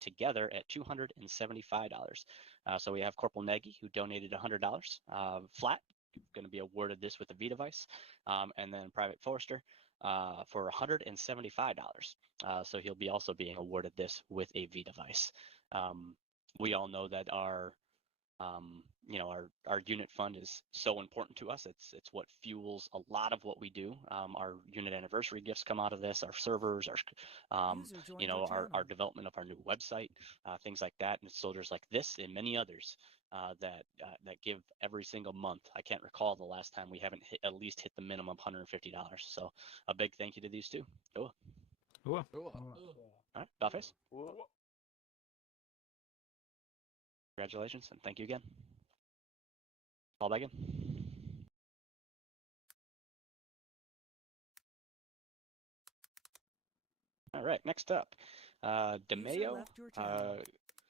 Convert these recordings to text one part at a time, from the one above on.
together at $275. So we have Corporal Nagy, who donated $100 flat, going to be awarded this with a V device, and then Private Forrester for $175. So he'll be also being awarded this with a V device. We all know that our unit fund is so important to us. It's what fuels a lot of what we do. Our unit anniversary gifts come out of this. Our servers, our development of our new website, things like that. And it's soldiers like this and many others that give every single month. I can't recall the last time we haven't at least hit the minimum $150. So a big thank you to these two. Cool. Cool. All right, Dollface. Congratulations and thank you again. Paul Began. All right, next up, DeMayo,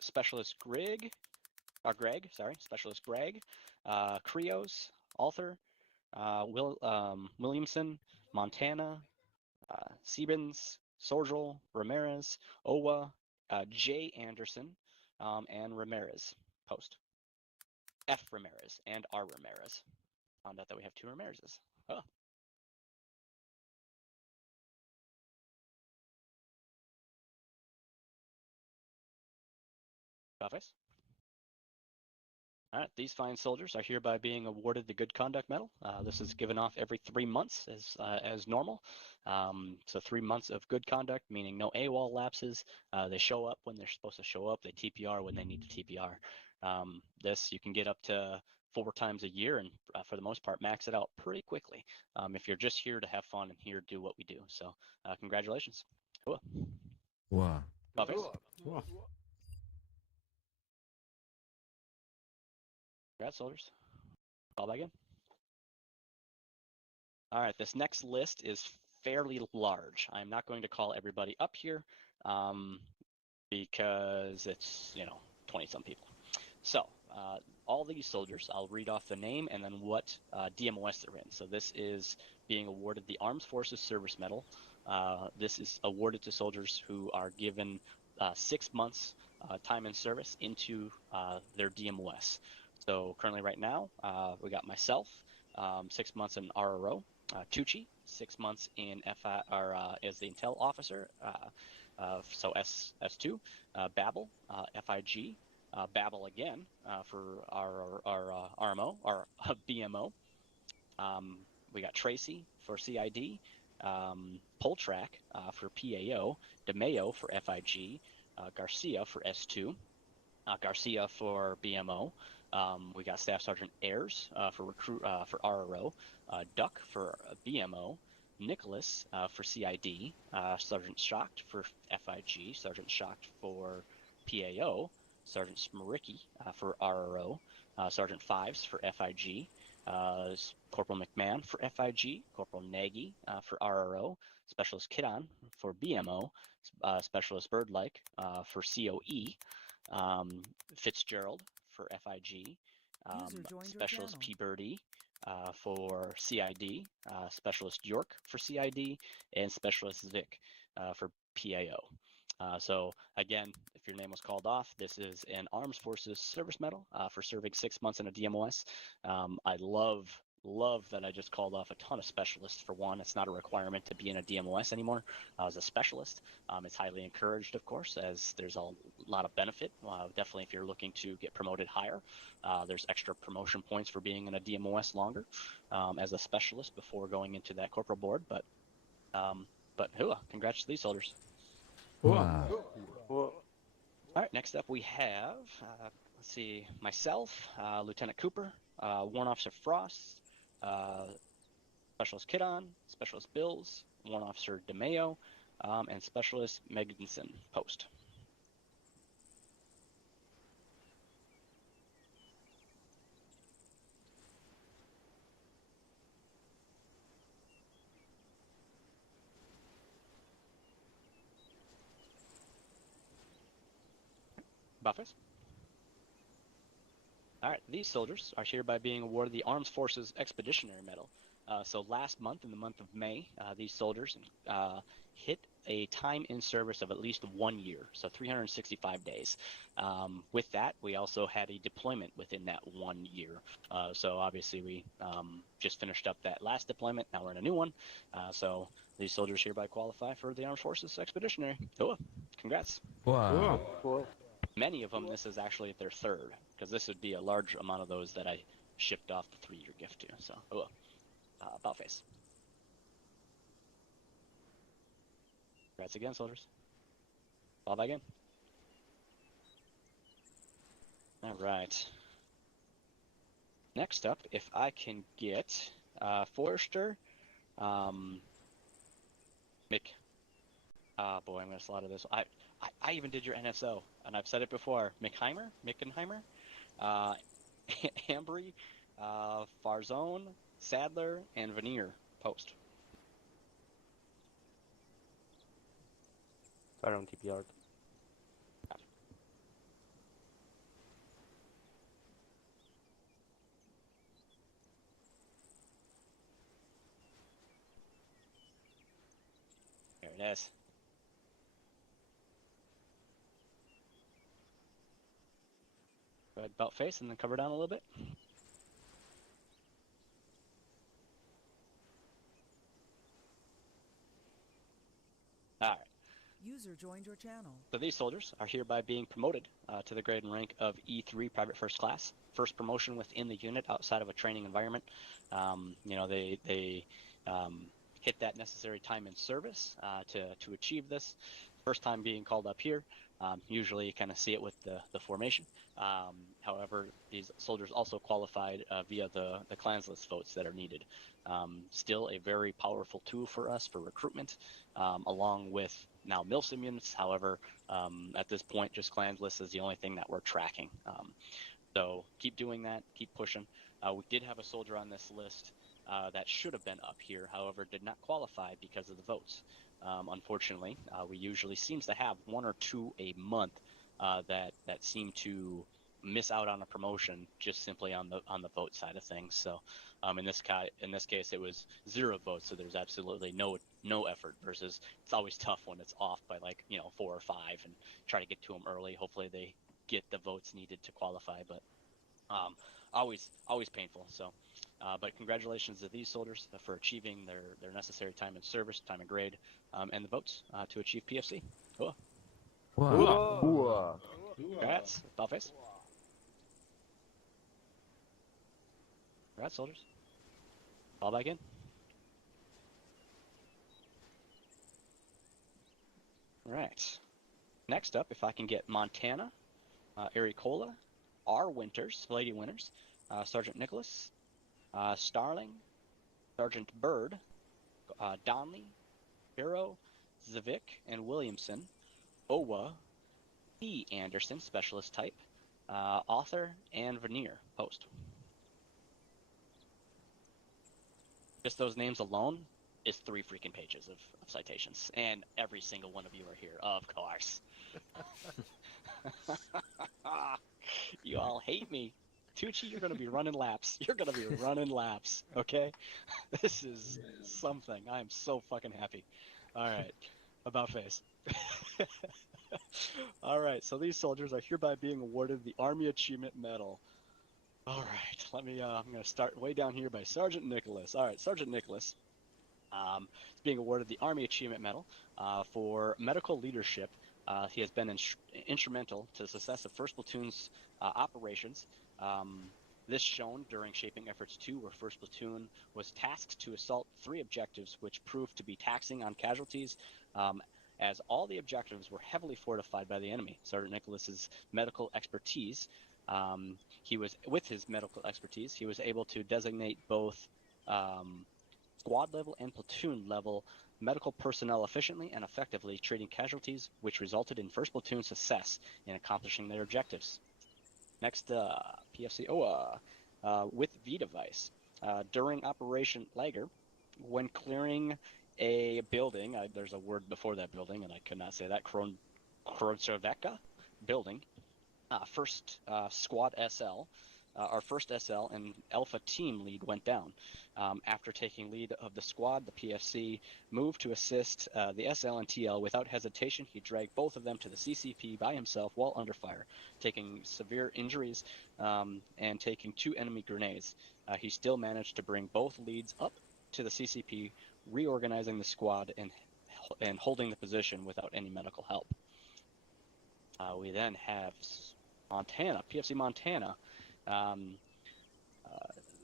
Specialist Greg, Specialist Greg, Krios, Arthur, Williamson, Montana, Siebens, Sorgel, Ramirez, Owa, J. Anderson, and Ramirez. Post. F. Ramirez and R. Ramirez. Found out that we have two Ramirez's. Oh. Office. All right, these fine soldiers are hereby being awarded the Good Conduct Medal. This is given off every 3 months as normal. So 3 months of good conduct, meaning no AWOL lapses. They show up when they're supposed to show up. They TPR when they need to TPR. This you can get up to 4 times a year, and for the most part, max it out pretty quickly. If you're just here to have fun and here to do what we do. So congratulations. Cool. Wow. Wow. Congrats, soldiers. Call back in. All right, this next list is fairly large. I'm not going to call everybody up here because it's, 20-some people. So all these soldiers, I'll read off the name and then what DMOS they're in. So this is being awarded the Armed Forces Service Medal. This is awarded to soldiers who are given 6 months time in service into their DMOS. So currently right now, we got myself, 6 months in RRO, Tucci, 6 months in FI, or as the Intel officer, so S2, Babel, FIG, Babel again for our RMO, our BMO. We got Tracy for CID, Poltrack for PAO, DeMayo for FIG, Garcia for S2, Garcia for BMO. We got Staff Sergeant Ayers for RRO, Duck for BMO, Nicholas for CID, Sergeant Schacht for FIG, Sergeant Schacht for PAO, Sergeant Smaricki for RRO, Sergeant Fives for FIG, Corporal McMahon for FIG, Corporal Nagy for RRO, Specialist Kidon for BMO, Specialist Birdlike for COE, Fitzgerald for FIG, Specialist P. Birdie for CID, Specialist York for CID, and Specialist Vic for PAO. So again, if your name was called off, this is an Armed Forces Service Medal for serving 6 months in a DMOS. I love that I just called off a ton of specialists. For one, it's not a requirement to be in a DMOS anymore as a specialist. It's highly encouraged, of course, as there's a lot of benefit. Definitely if you're looking to get promoted higher, there's extra promotion points for being in a DMOS longer as a specialist before going into that corporal board. But congrats to these soldiers. Wow. All right, next up we have, let's see, myself, Lieutenant Cooper, Warrant Officer Frost, Specialist Kidon, Specialist Bills, Warrant Officer DeMayo, and Specialist Megginson Post. Buffers. All right, these soldiers are hereby being awarded the Armed Forces Expeditionary Medal. So last month, in the month of May, these soldiers hit a time in service of at least 1 year, so 365 days. With that, we also had a deployment within that 1 year. So obviously we just finished up that last deployment. Now we're in a new one. So these soldiers hereby qualify for the Armed Forces Expeditionary. Oh, congrats. Wow. Cool. Many of them, this is actually their third, because this would be a large amount of those that I shipped off the 3-year gift to. So, about face. Congrats again, soldiers. Fall back in. All right. Next up, if I can get Forrester, Mick. Boy, I'm gonna slaughter this. I even did your NSO, and I've said it before. Mickenheimer, Ambry, Farzone, Sadler, and Veneer post. Sorry, on TPR. There it is. Go ahead, about face, and then cover down a little bit. All right. User joined your channel. So these soldiers are hereby being promoted to the grade and rank of E3 Private First Class. First promotion within the unit outside of a training environment. They hit that necessary time in service to achieve this. First time being called up here. Usually you kind of see it with the formation. However, these soldiers also qualified via the clans list votes that are needed. Still a very powerful tool for us for recruitment, along with now MilSim units. However, at this point, just clans list is the only thing that we're tracking. So keep doing that, keep pushing. We did have a soldier on this list that should have been up here, however, did not qualify because of the votes. Unfortunately, we usually seems to have 1 or 2 a month that seem to miss out on a promotion just simply on the vote side of things. So in this case, it was 0 votes, so there's absolutely no effort. Versus it's always tough when it's off by 4 or 5 and try to get to them early. Hopefully they get the votes needed to qualify, but always painful. So. But congratulations to these soldiers for achieving their necessary time in service, time in grade, and the votes to achieve PFC. Cool. Wow. Congrats, Dollface. Congrats, soldiers. Fall back in. All right. Next up, if I can get Montana, Aricola, R. Winters, Lady Winters, Sergeant Nicholas, Starling, Sergeant Bird, Donley, Barrow, Zavik, and Williamson, Owa, P. Anderson, specialist type, author, and Veneer, post. Just those names alone is 3 freaking pages of citations, and every single one of you are here, of course. You all hate me. Tucci, you're going to be running laps. You're going to be running laps, okay? This is something. I am so fucking happy. All right. About face. All right. So these soldiers are hereby being awarded the Army Achievement Medal. All right. I'm going to start way down here by Sergeant Nicholas. All right. Sergeant Nicholas is being awarded the Army Achievement Medal for medical leadership. He has been instrumental to the success of 1st Platoon's operations. This shown during Shaping Efforts 2, where 1st Platoon was tasked to assault 3 objectives, which proved to be taxing on casualties, as all the objectives were heavily fortified by the enemy. Sergeant Nicholas's medical expertise, he was able to designate both squad level and platoon level medical personnel efficiently and effectively treating casualties, which resulted in 1st Platoon's success in accomplishing their objectives. Next, PFC OA with V-Device. During Operation Lager, when clearing a building, there's a word before that building, and I could not say that, Kroncerveka building, 1st Squad SL our first SL and Alpha team lead went down. After taking lead of the squad, the PFC moved to assist the SL and TL. Without hesitation, he dragged both of them to the CCP by himself while under fire, taking severe injuries and taking 2 enemy grenades. He still managed to bring both leads up to the CCP, reorganizing the squad and holding the position without any medical help. We then have Montana, PFC Montana.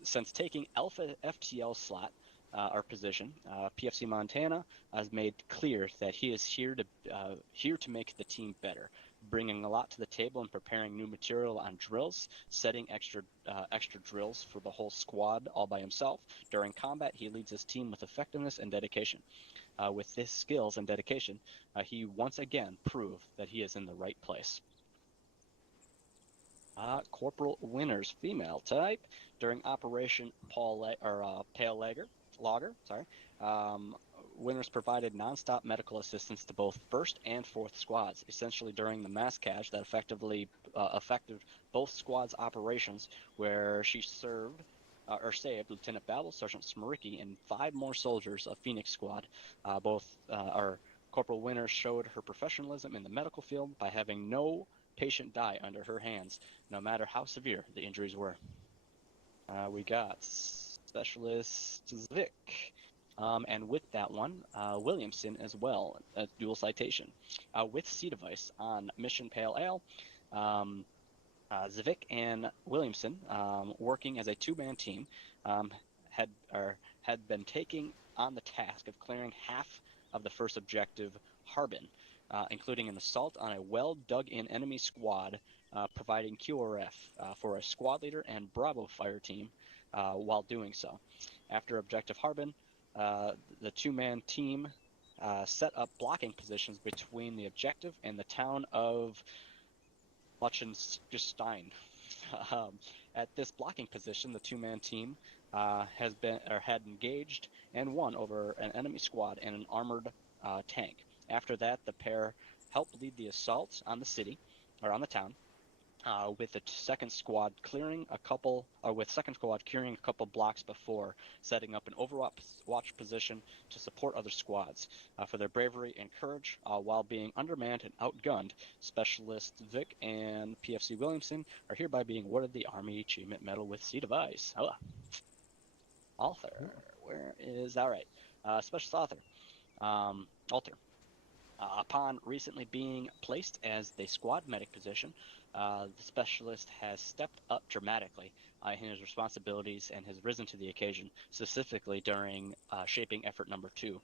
Since taking Alpha FTL slot, our position, PFC Montana has made clear that he is here to make the team better, bringing a lot to the table and preparing new material on drills, setting extra drills for the whole squad all by himself. During combat, he leads his team with effectiveness and dedication. With his skills and dedication, he once again proved that he is in the right place. Corporal Winners, female type, during Operation Pale Logger. Winners provided nonstop medical assistance to both 1st and 4th squads, essentially during the mass cache that effectively affected both squads' operations, where she saved Lieutenant Babel, Sergeant Smaricki, and 5 more soldiers of Phoenix Squad. Our Corporal Winners showed her professionalism in the medical field by having no patient die under her hands, no matter how severe the injuries were. We got Specialist Vic, and with that one, Williamson as well, a dual citation. With C device on Mission Pale Ale, Zivik and Williamson, working as a 2-man team, had been taking on the task of clearing half of the first objective, Harbin, including an assault on a well-dug-in enemy squad, providing QRF for a squad leader and Bravo fire team while doing so. After objective Harbin, the 2-man team set up blocking positions between the objective and the town of Liechtenstein. At this blocking position, the 2-man team had engaged and won over an enemy squad and an armored tank. After that, the pair helped lead the assault on the town, with the second squad clearing a couple blocks before setting up an overwatch position to support other squads. For their bravery and courage while being undermanned and outgunned, Specialist Vic and PFC Williamson are hereby being awarded the Army Achievement Medal with C device. Author, where is all right? Specialist author, Alter. Upon recently being placed as the squad medic position, the specialist has stepped up dramatically in his responsibilities and has risen to the occasion, specifically during shaping effort number 2.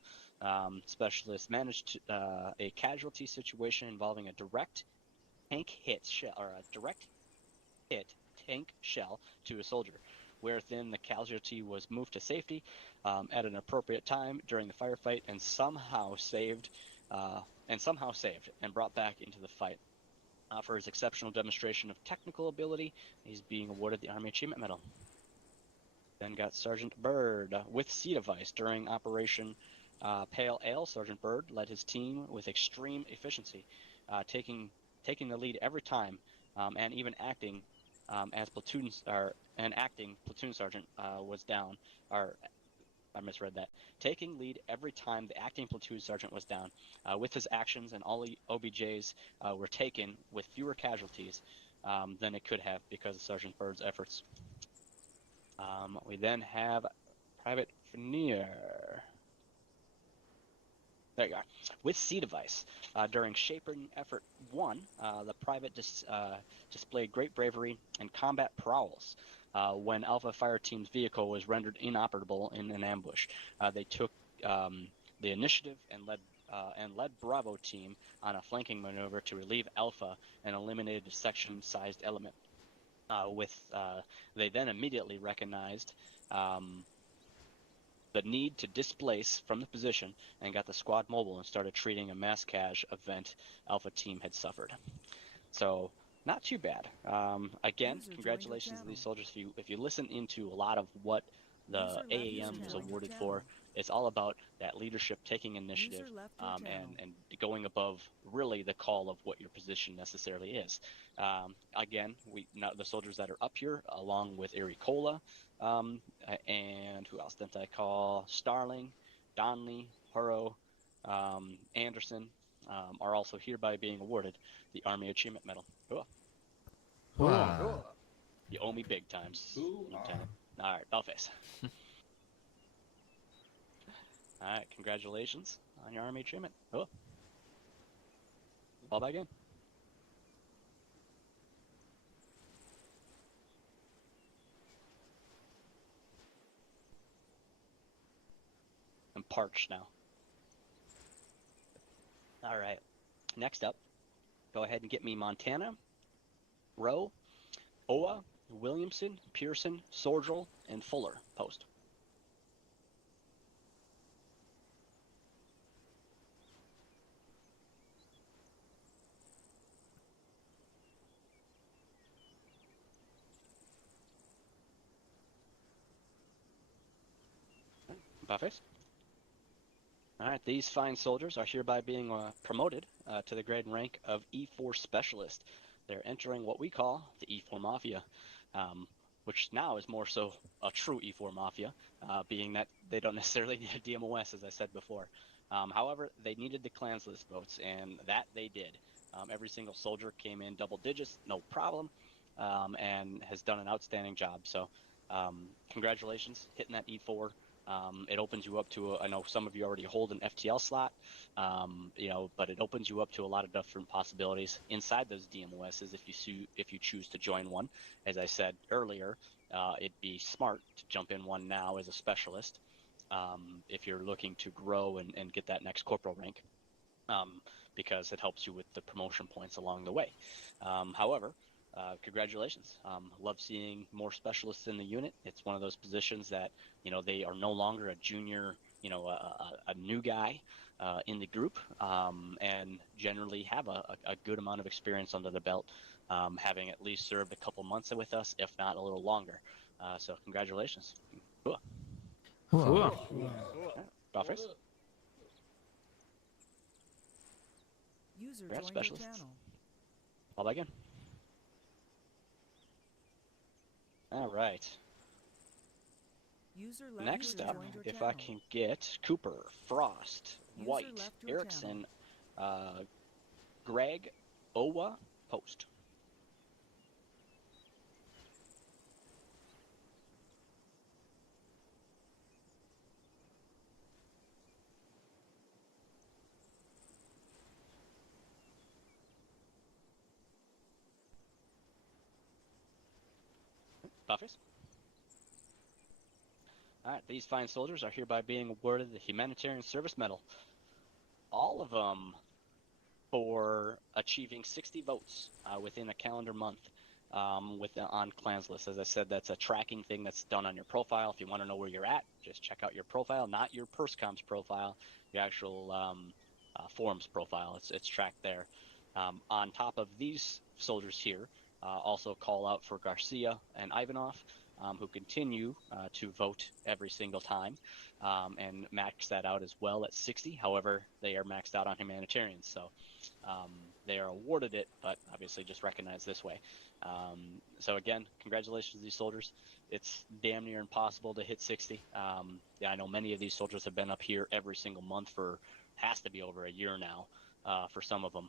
Specialist managed a casualty situation involving a direct hit tank shell to a soldier, wherein the casualty was moved to safety at an appropriate time during the firefight and somehow saved and brought back into the fight. For his exceptional demonstration of technical ability, he's being awarded the Army Achievement Medal. Then got Sergeant Bird with C device during Operation Pale Ale. Sergeant Bird led his team with extreme efficiency, taking the lead every time, and even acting platoon sergeant was down. I misread that. Taking lead every time the acting platoon sergeant was down. With his actions, and all the OBJs were taken with fewer casualties than it could have because of Sergeant Bird's efforts. We then have Private Veneer. There you are. With C device, during Shaping Effort 1, the private displayed great bravery and combat prowess. When Alpha Fire Team's vehicle was rendered inoperable in an ambush, they took the initiative and led Bravo Team on a flanking maneuver to relieve Alpha and eliminated a section-sized element. They then immediately recognized the need to displace from the position and got the squad mobile and started treating a mass cache event Alpha Team had suffered. So not too bad. Again, congratulations to these soldiers. If you listen into a lot of what the AAM is awarded for. It's all about that leadership, taking initiative, and going above really the call of what your position necessarily is. Again, the soldiers that are up here, along with Ericola, and who else didn't I call? Starling, Donley, Hurrow, Anderson, are also hereby being awarded the Army Achievement Medal. Cool. Wow. You owe me big times, Lieutenant. All right, Bellface. All right, congratulations on your Army achievement. Oh, fall back in. I'm parched now. All right, next up, go ahead and get me Montana, Rowe, Oa, Williamson, Pearson, Sorgel, and Fuller post. Buffets. All right, these fine soldiers are hereby being promoted to the grade and rank of E4 Specialist. They're entering what we call the E4 Mafia, which now is more so a true E4 Mafia, being that they don't necessarily need a DMOS, as I said before. However, they needed the clans list votes, and that they did. Every single soldier came in double digits, no problem, and has done an outstanding job. So congratulations, hitting that E4. It opens you up to, I know some of you already hold an FTL slot, but it opens you up to a lot of different possibilities inside those DMOSs if you choose to join one. As I said earlier, it'd be smart to jump in one now as a specialist if you're looking to grow and get that next corporal rank, because it helps you with the promotion points along the way. However, congratulations. Love seeing more specialists in the unit. It's one of those positions that, they are no longer a junior, a new guy in the group, and generally have a good amount of experience under the belt, having at least served a couple months with us, if not a little longer. So congratulations. Cool. Buffers. User Congrats, joined your specialists. channel. All back in. All right. User left Next your up, joined your if channel. I can get Cooper, Frost, User White, left your Erickson, Greg, Owa, Post. Buffers. All right, these fine soldiers are hereby being awarded the Humanitarian Service Medal. All of them for achieving 60 votes within a calendar month on clans list. As I said, that's a tracking thing that's done on your profile. If you want to know where you're at, just check out your profile, not your PersComms profile, the actual forums profile. It's tracked there. On top of these soldiers here, also call out for Garcia and Ivanov, who continue to vote every single time, and max that out as well at 60. However, they are maxed out on humanitarians, so they are awarded it, but obviously just recognized this way. So again, congratulations to these soldiers. It's damn near impossible to hit 60. I know many of these soldiers have been up here every single month for, has to be over a year now, for some of them.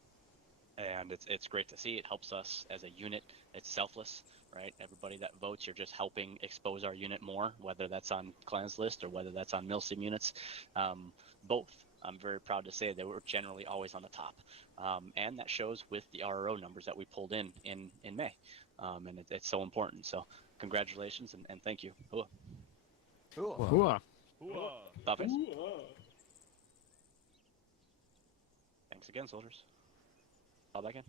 And it's great to see. It helps us as a unit. It's selfless, right? Everybody that votes, you're just helping expose our unit more, whether that's on clans list or whether that's on MilSim units. Both. I'm very proud to say they were generally always on the top. And that shows with the RRO numbers that we pulled in May. And it's so important. So congratulations and thank you. Buffets. Thanks again, soldiers. Fall back in.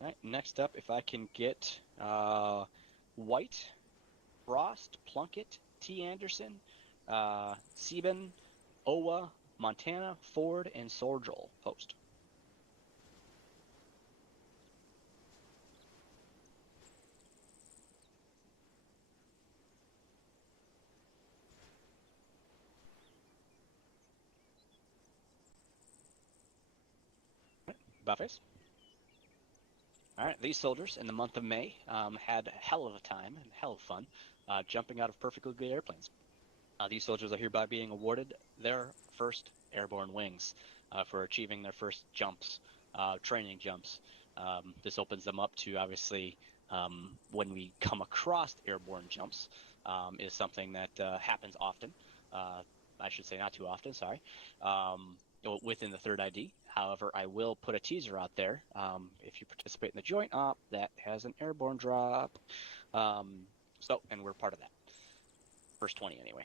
All right, next up, if I can get White, Frost, Plunkett, T. Anderson, Sieben, Owa, Montana, Ford, and Sorgel post. Buffets. All right, these soldiers in the month of May had a hell of a time and hell of fun jumping out of perfectly good airplanes. These soldiers are hereby being awarded their first airborne wings for achieving their first jumps, training jumps. This opens them up to, obviously, when we come across airborne jumps, is something that happens often. I should say not too often, sorry, within the third ID. However, I will put a teaser out there if you participate in the joint op that has an airborne drop. And we're part of that. First 20 anyway.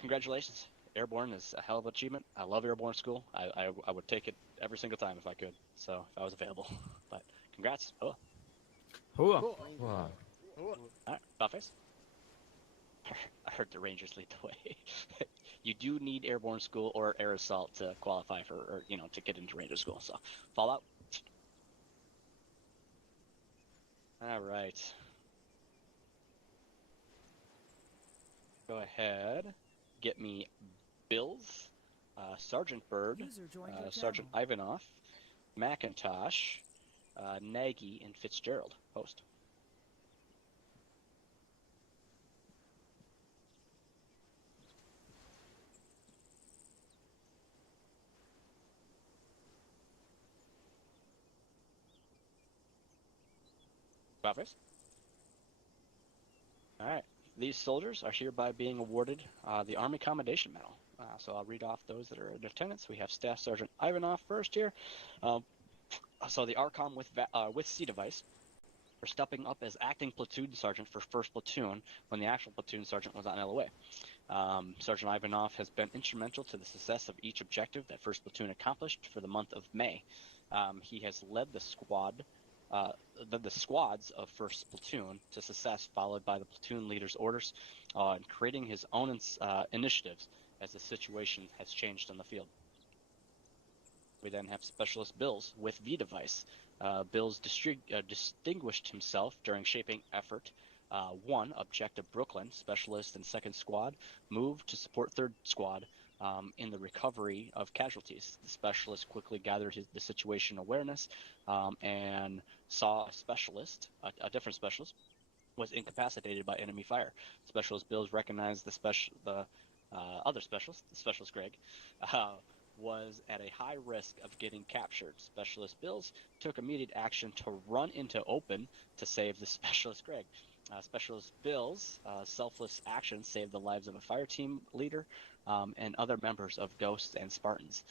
Congratulations. Airborne is a hell of an achievement. I love airborne school. I would take it every single time if I could. So if I was available. But congrats. Oh. Hua. Hua. All right, Buffets. I heard the Rangers lead the way. You do need airborne school or air assault to qualify for, or to get into Ranger school. So Fallout. All right. Go ahead. Get me Bills, Sergeant Bird, User joined your Sergeant channel. Ivanov, McIntosh, Nagy, and Fitzgerald. Host. Buffets. All right. These soldiers are hereby being awarded the Army Commendation Medal. So I'll read off those that are in attendance. We have Staff Sergeant Ivanov first here. So the ARCOM with C device for stepping up as acting platoon sergeant for 1st Platoon when the actual platoon sergeant was on LOA. Sergeant Ivanov has been instrumental to the success of each objective that 1st Platoon accomplished for the month of May. He has led the squads of 1st Platoon to success, followed by the platoon leader's orders, and creating his own initiatives as the situation has changed on the field. We then have Specialist Bills with V device. Bills distinguished himself during shaping effort 1, Objective Brooklyn. Specialist and 2nd Squad moved to support 3rd Squad in the recovery of casualties. The specialist quickly gathered the situation awareness and saw a different specialist, was incapacitated by enemy fire. Specialist Bills recognized the other specialist, Specialist Greg, was at a high risk of getting captured. Specialist Bills took immediate action to run into open to save the Specialist Greg. Specialist Bills' selfless action saved the lives of a fire team leader and other members of Ghosts and Spartans.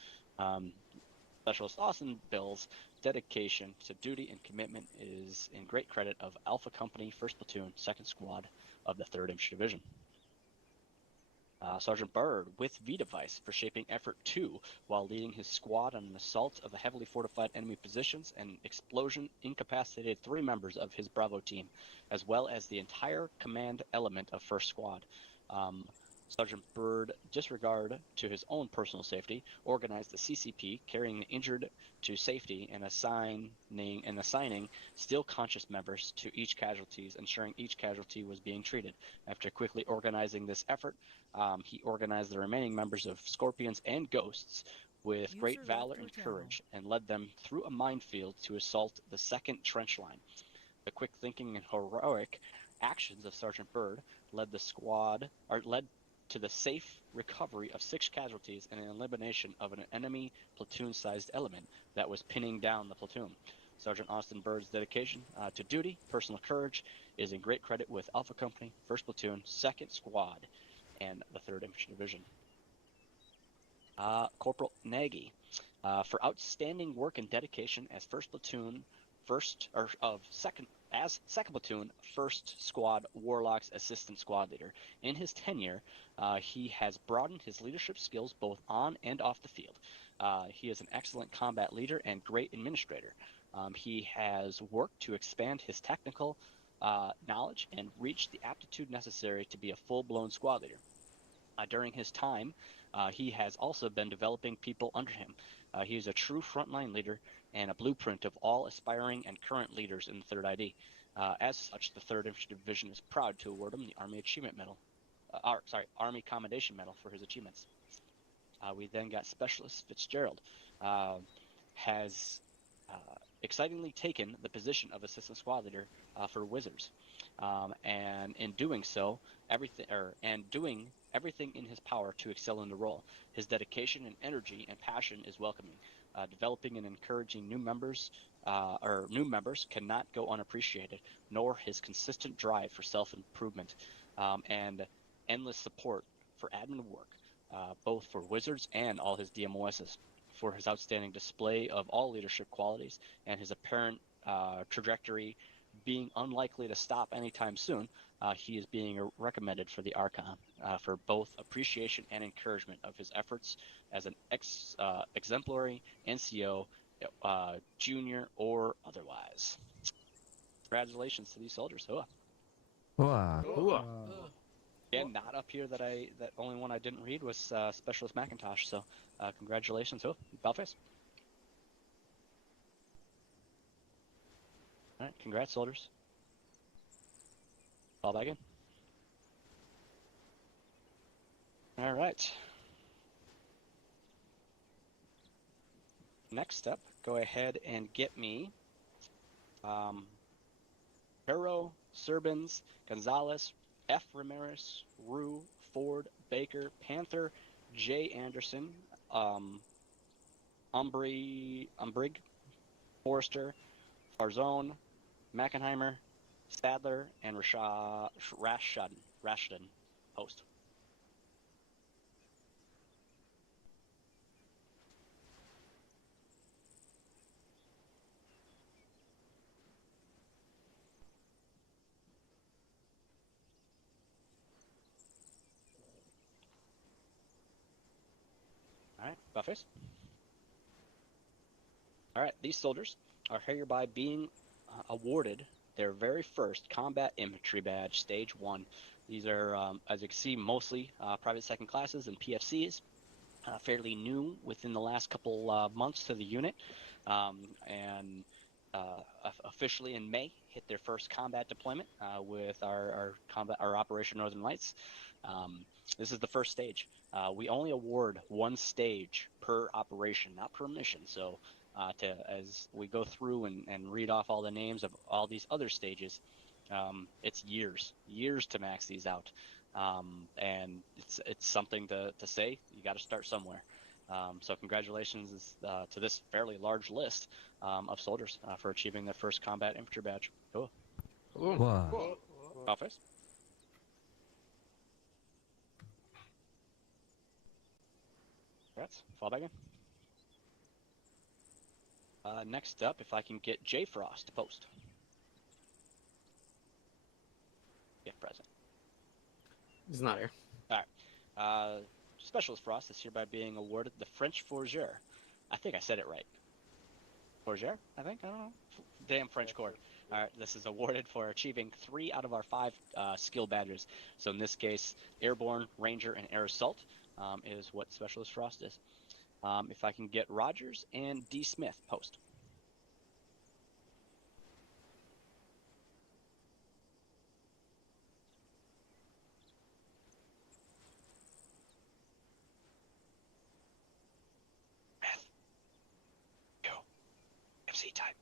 Specialist Austin Bills' dedication to duty and commitment is in great credit of Alpha Company, 1st Platoon, 2nd Squad of the 3rd Infantry Division. Sergeant Bird with V device for shaping effort 2 while leading his squad on an assault of the heavily fortified enemy positions. An explosion incapacitated 3 members of his Bravo team, as well as the entire command element of 1st Squad. Sergeant Bird, disregard to his own personal safety, organized the CCP, carrying the injured to safety and assigning still conscious members to each casualties, ensuring each casualty was being treated. After quickly organizing this effort, he organized the remaining members of Scorpions and Ghosts with great valor and courage and led them through a minefield to assault the 2nd trench line. The quick thinking and heroic actions of Sergeant Bird led to the safe recovery of 6 casualties and an elimination of an enemy platoon-sized element that was pinning down the platoon. Sergeant Austin Bird's dedication to duty, personal courage, is in great credit with Alpha Company, 1st Platoon, 2nd Squad, and the 3rd Infantry Division. Corporal Nagy, for outstanding work and dedication as 1st Platoon, 2nd Platoon, 1st Squad Warlocks Assistant Squad Leader. In his tenure, he has broadened his leadership skills both on and off the field. He is an excellent combat leader and great administrator. He has worked to expand his technical knowledge and reach the aptitude necessary to be a full-blown squad leader. During his time, he has also been developing people under him. He is a true frontline leader and a blueprint of all aspiring and current leaders in the 3rd ID. As such, the 3rd Infantry Division is proud to award him the Army Army Commendation Medal for his achievements. We then got Specialist Fitzgerald. Has excitingly taken the position of assistant squad leader for Wizards, and in doing so, doing everything in his power to excel in the role. His dedication and energy and passion is welcoming. Developing and encouraging new members cannot go unappreciated, nor his consistent drive for self-improvement and endless support for admin work, both for Wizards and all his DMOSs, for his outstanding display of all leadership qualities and his apparent trajectory being unlikely to stop anytime soon. He is being recommended for the Archon for both appreciation and encouragement of his efforts as an exemplary NCO, junior or otherwise. Congratulations to these soldiers. Wow. Again, not up here that only one I didn't read was Specialist Macintosh. So congratulations, Balface. All right, congrats, soldiers. Fall back in. All right. Next up, go ahead and get me Perro, Serbins, Gonzalez, F. Ramirez, Rue, Ford, Baker, Panther, J. Anderson, Umbrig, Forrester, Farzone, Mackenheimer, Sadler, and Rashden. Post. All right, Buffets. All right, these soldiers are hereby being awarded their very first Combat Infantry Badge, Stage 1. These are, as you can see, mostly private second classes and PFCs, fairly new within the last couple months to the unit, and officially in May hit their first combat deployment with our Operation Northern Lights. This is the first stage. We only award one stage per operation, not per mission. So as we go through and read off all the names of all these other stages, it's years to max these out. And it's something to say. You got to start somewhere. So congratulations to this fairly large list of soldiers for achieving their first combat infantry badge. Cool. Wow. Office. Congrats. Fall back in. Next up, if I can get J. Frost to post. Yeah, present. He's not here. All right. Specialist Frost is hereby being awarded the French Fourragère. I think I said it right. Fourragère, I think? I don't know. Damn French court. All right, this is awarded for achieving 3 out of our 5 skill badges. So in this case, Airborne, Ranger, and Air Assault is what Specialist Frost is. If I can get Rogers and D. Smith post. Go. MC type.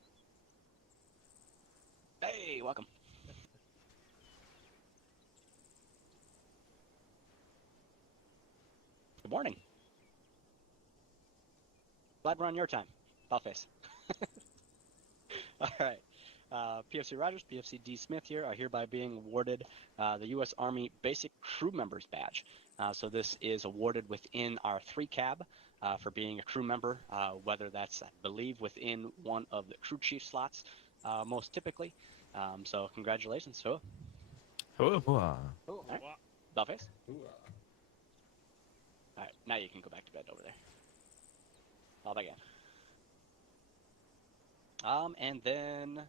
Hey, welcome. Good morning. Glad we're on your time. Face. All right. PFC Rogers, PFC D. Smith here are hereby being awarded the U.S. Army Basic Crew Members Badge. So this is awarded within our 3 cab for being a crew member, whether that's, I believe, within one of the crew chief slots, most typically. So congratulations. So, Hello. Wow. right. Dollface. All right, now you can go back to bed over there. All back in. And then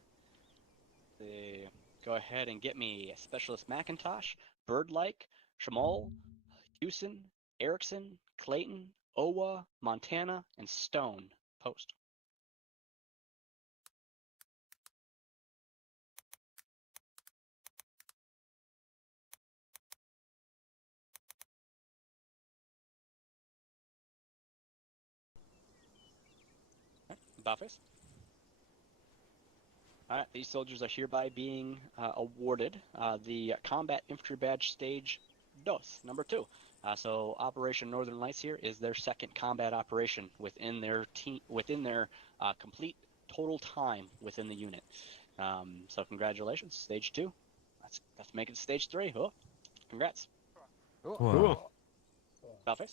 go ahead and get me Specialist Macintosh, Birdlike, Shamol, Houston, Erickson, Clayton, Owa, Montana, and Stone post. Right. Buffets. All right, these soldiers are hereby being awarded the Combat Infantry Badge Stage DOS, number 2. So Operation Northern Lights here is their second combat operation within their complete total time within the unit. So congratulations, Stage 2. Let's make it Stage 3. Oh, congrats. Cool. Dollface.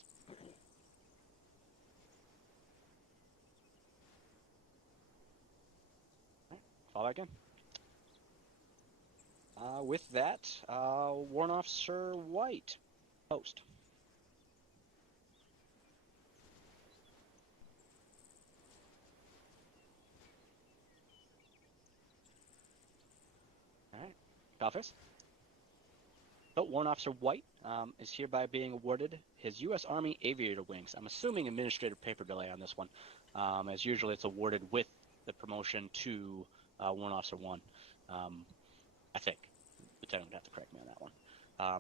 Fall back in. With that, Warrant Officer White, post. All right, Dollface. So, Warrant Officer White is hereby being awarded his U.S. Army Aviator Wings. I'm assuming administrative paper delay on this one, as usually it's awarded with the promotion to Warrant Officer 1. I think. Lieutenant would have to correct me on that one.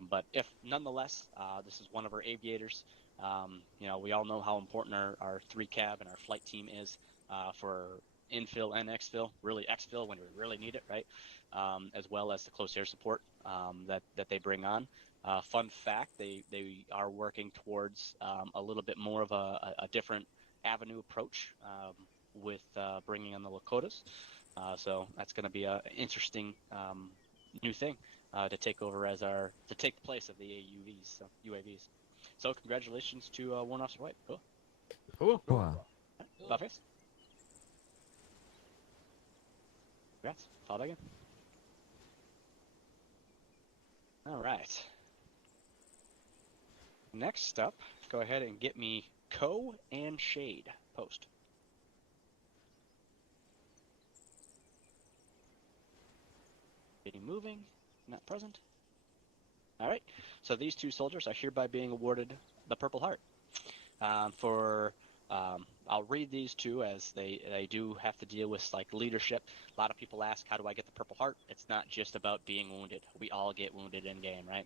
But if nonetheless, this is one of our aviators. We all know how important our 3-cab and our flight team is for infill and exfil, really exfil when we really need it, right? As well as the close air support that they bring on. Fun fact, they are working towards a little bit more of a different avenue approach with bringing on the Lakotas. So that's going to be an interesting new thing to take the place of the UAVs. So congratulations to Warrant Officer White. Cool. Wow. Buffface. Congrats. Fall back in. All right. Next up, go ahead and get me Co and Shade post. Getting moving, not present. All right. So these 2 soldiers are hereby being awarded the Purple Heart. I'll read these 2 as they do have to deal with like leadership. A lot of people ask, how do I get the Purple Heart? It's not just about being wounded. We all get wounded in game, right?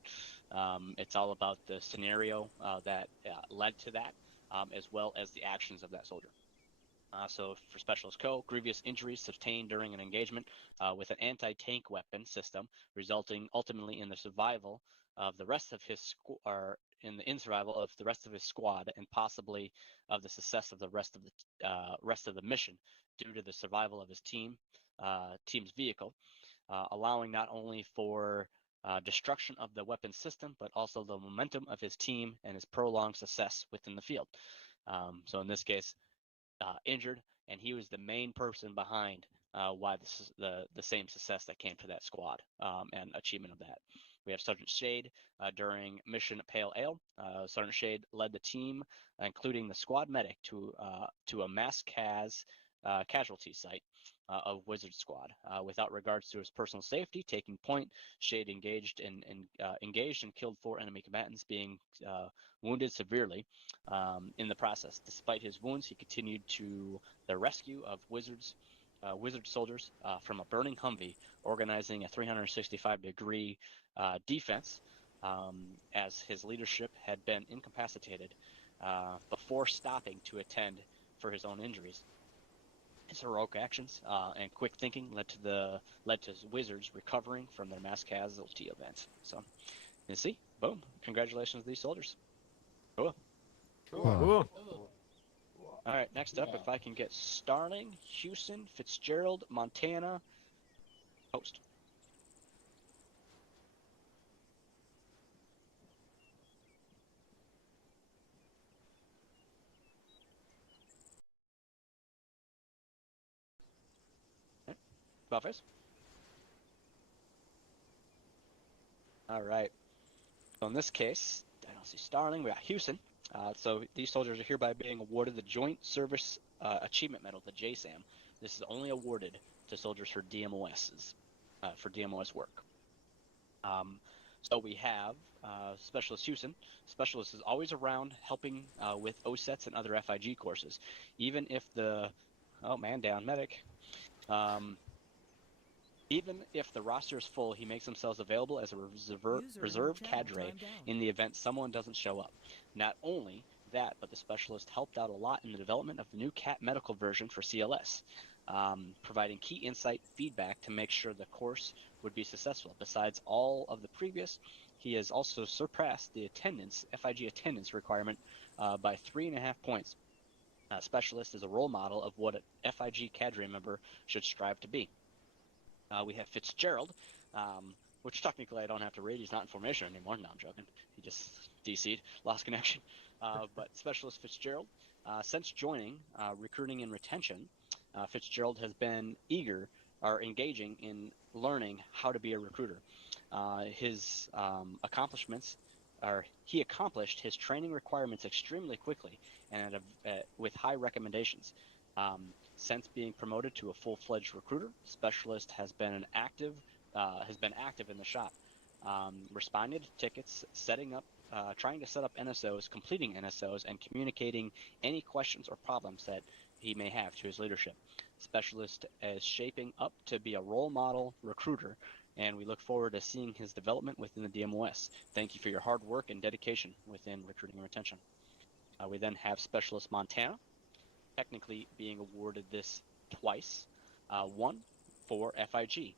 It's all about the scenario that led to that, as well as the actions of that soldier. So for Specialist Co, grievous injuries sustained during an engagement with an anti-tank weapon system, resulting ultimately in the survival of the rest of his survival of the rest of his squad, and possibly of the success of the rest of the mission, due to the survival of his team's vehicle, allowing not only for destruction of the weapon system, but also the momentum of his team and his prolonged success within the field. So in this case, injured, and he was the main person behind why this is the same success that came to that squad and achievement of that. We have Sergeant Shade during Mission Pale Ale. Sergeant Shade led the team, including the squad medic, to a mass casualty site of Wizard Squad. Without regards to his personal safety, taking point, Shade engaged and killed 4 enemy combatants, being wounded severely in the process. Despite his wounds, he continued to the rescue of Wizard soldiers from a burning Humvee, organizing a 365-degree defense, as his leadership had been incapacitated before stopping to attend for his own injuries. His heroic actions and quick thinking led to Wizards recovering from their mass casualty event. So, you see, boom! Congratulations to these soldiers. Cool. Cool. All right, next up, if I can get Starling, Houston, Fitzgerald, Montana, post. Okay. Buffers. All right. So in this case, I don't see Starling. We got Houston. So these soldiers are hereby being awarded the Joint Service Achievement Medal, the JSAM. This is only awarded to soldiers for DMOSs, for DMOS work. So we have Specialist Houston. Specialist is always around helping with OSETs and other FIG courses. Even if medic. Even if the roster is full, he makes himself available as a reserve cadre in the event someone doesn't show up. Not only that, but the specialist helped out a lot in the development of the new CAT medical version for CLS. providing key insight feedback to make sure the course would be successful. Besides all of the previous, he has also surpassed the FIG attendance requirement by 3.5 points. Specialist is a role model of what an FIG cadre member should strive to be. We have Fitzgerald, which technically I don't have to read. He's not in formation anymore. No, I'm joking. He just DC'd, lost connection. But Specialist Fitzgerald, since joining recruiting and retention, Fitzgerald has been engaging in learning how to be a recruiter. His accomplishments he accomplished his training requirements extremely quickly and with high recommendations. Since being promoted to a full-fledged recruiter, Specialist has been active in the shop, responding to tickets, trying to set up NSOs, completing NSOs, and communicating any questions or problems that he may have to his leadership. Specialist is shaping up to be a role model recruiter, and we look forward to seeing his development within the DMOS. Thank you for your hard work and dedication within recruiting and retention. We then have Specialist Montana, technically being awarded this twice. One for FIG.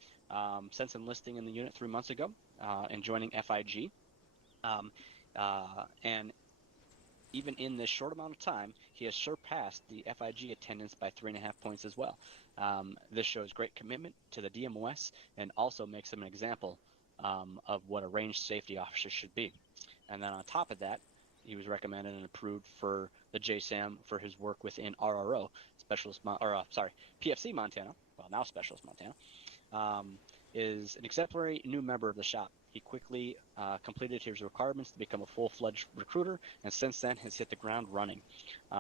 Since enlisting in the unit 3 months ago and joining FIG, and even in this short amount of time, he has surpassed the FIG attendance by 3.5 points as well. This shows great commitment to the DMOS and also makes him an example of what a ranged safety officer should be. And then on top of that, he was recommended and approved for the JSAM for his work within RRO, PFC Montana, well now Specialist Montana, is an exemplary new member of the shop. He quickly completed his requirements to become a full-fledged recruiter, and since then has hit the ground running.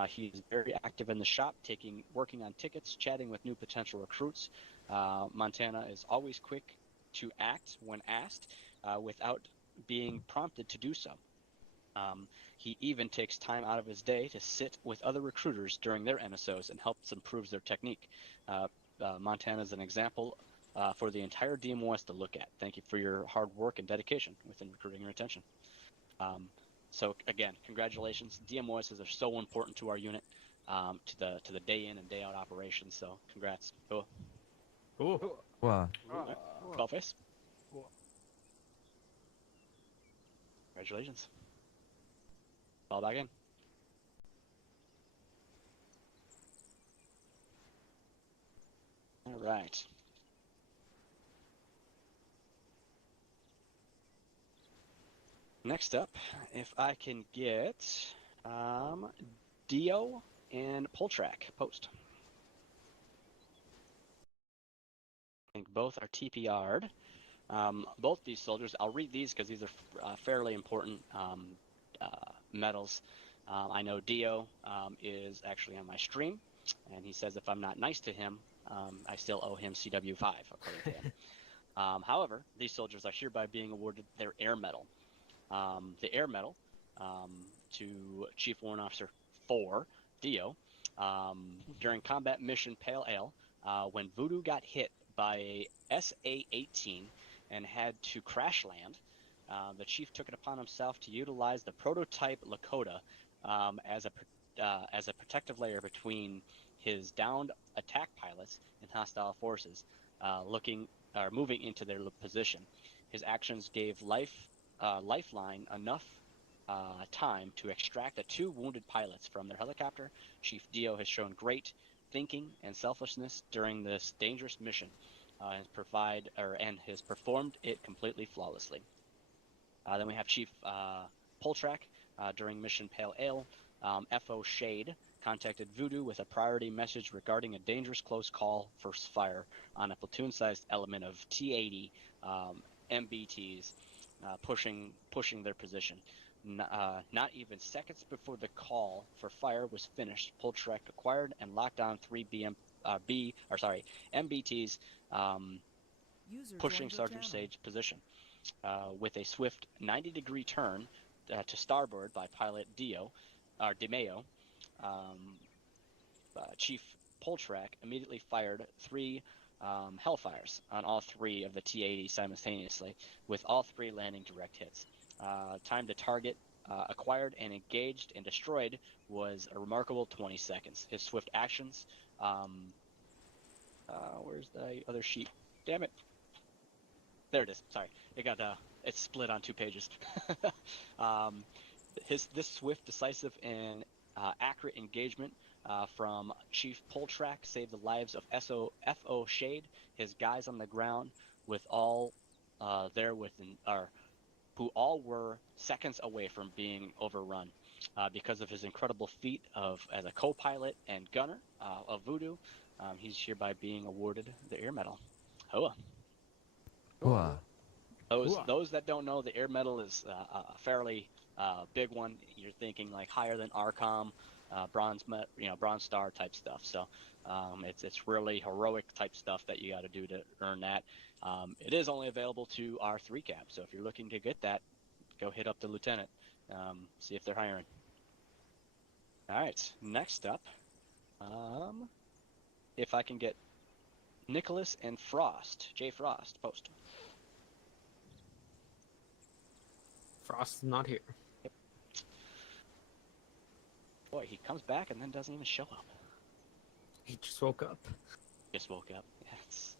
He is very active in the shop, working on tickets, chatting with new potential recruits. Montana is always quick to act when asked without being prompted to do so. He even takes time out of his day to sit with other recruiters during their NSOs and helps improve their technique. Montana is an example for the entire DMOS to look at. Thank you for your hard work and dedication within recruiting and retention. So again, congratulations. DMOSs are so important to our unit, to the day in and day out operations. So congrats. Cool. Wow. Skullface. Congratulations. Fall back in. All right. Next up, if I can get Dio and Poltrack post. I think both are TPR'd. Both these soldiers, I'll read these because these are fairly important medals. I know Dio is actually on my stream, and he says if I'm not nice to him, I still owe him CW5, according to him. However, these soldiers are hereby being awarded their Air Medal. The Air Medal to Chief Warrant Officer 4, Dio, during combat mission Pale Ale, when Voodoo got hit by a SA-18 and had to crash land, the chief took it upon himself to utilize the prototype Lakota as a protective layer between his downed attack pilots and hostile forces, moving into their position. His actions gave Lifeline enough time to extract the 2 wounded pilots from their helicopter. Chief Dio has shown great thinking and selflessness during this dangerous mission, and has performed it completely flawlessly. Then we have Chief Poltrack during mission Pale Ale. FO Shade contacted Voodoo with a priority message regarding a dangerous close call for fire on a platoon-sized element of T-80 MBTs pushing their position. Not even seconds before the call for fire was finished, Poltrack acquired and locked down 3 MBTs pushing Sergeant Sage's position. With a swift 90-degree turn to starboard by pilot DeMeo, Chief Poltrack immediately fired 3 Hellfires on all 3 of the T-80 simultaneously, with all 3 landing direct hits. Time to target acquired and engaged and destroyed was a remarkable 20 seconds. His swift actions Where's the other sheet? Damn it. There it is. Sorry, it got it's split on 2 pages. This swift, decisive, and accurate engagement from Chief Poltrak saved the lives of FO Shade, his guys on the ground, with all there within, or who all were seconds away from being overrun. Because of his incredible feat as a co-pilot and gunner of Voodoo, he's hereby being awarded the Air Medal. Hoa. Wow. Those that don't know, the Air Medal is a fairly big one. You're thinking like higher than ARCOM, bronze star type stuff. So it's really heroic type stuff that you got to do to earn that. It is only available to our 3 cap. So if you're looking to get that, go hit up the lieutenant, see if they're hiring. All right, next up, if I can get Nicholas and Frost, J. Frost, post. Frost is not here. Boy, he comes back and then doesn't even show up. He just woke up. Just woke up. Yeah, it's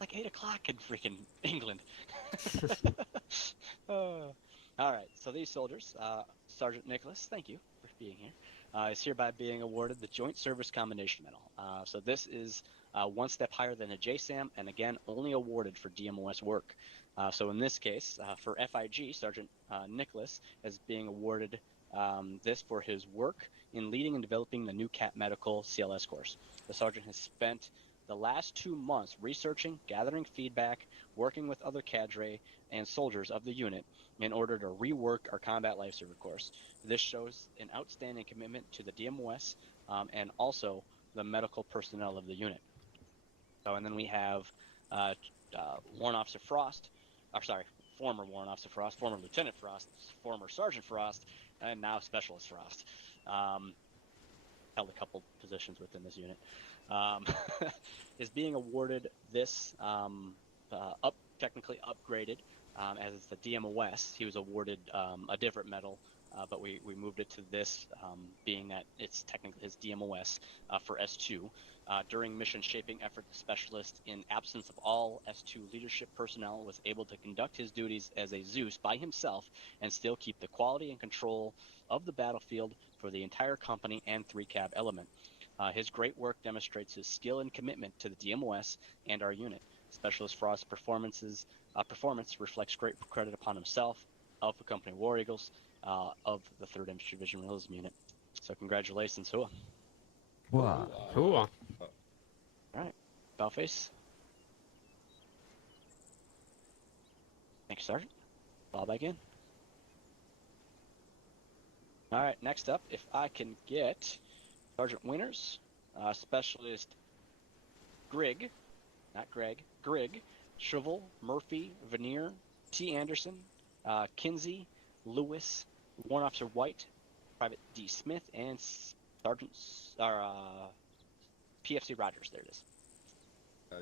like 8 o'clock in freaking England. All right, so these soldiers, Sergeant Nicholas, thank you for being here, is hereby being awarded the Joint Service Commendation Medal. So this is 1 step higher than a JSAM, and again, only awarded for DMOS work. So in this case, for FIG, Sergeant Nicholas is being awarded this for his work in leading and developing the new CAP Medical CLS course. The sergeant has spent the last 2 months researching, gathering feedback, working with other cadre and soldiers of the unit in order to rework our combat lifesaver course. This shows an outstanding commitment to the DMOS and also the medical personnel of the unit. So, and then we have Warrant Officer Frost, former Warrant Officer Frost, former Lieutenant Frost, former Sergeant Frost, and now Specialist Frost. Held a couple positions within this unit. Is being awarded this technically upgraded as the DMOS. He was awarded a different medal, but we moved it to this, being that it's technically his DMOS for S2. During mission shaping effort, the specialist, in absence of all S2 leadership personnel, was able to conduct his duties as a Zeus by himself and still keep the quality and control of the battlefield for the entire company and 3-cab element. His great work demonstrates his skill and commitment to the DMOS and our unit. Specialist Frost's performance reflects great credit upon himself, Alpha Company War Eagles, of the 3rd Infantry Division Realism Unit. So congratulations, Hua. Wow. Cool. All right, Bellface. Thank you, Sergeant. Fall back in. All right, next up, if I can get Sergeant Winners, Specialist Grigg, not Greg, Grigg, Shrivel, Murphy, Veneer, T. Anderson, Kinsey, Lewis, Warrant Officer White, Private D. Smith, and Sergeant PFC Rogers. There it is.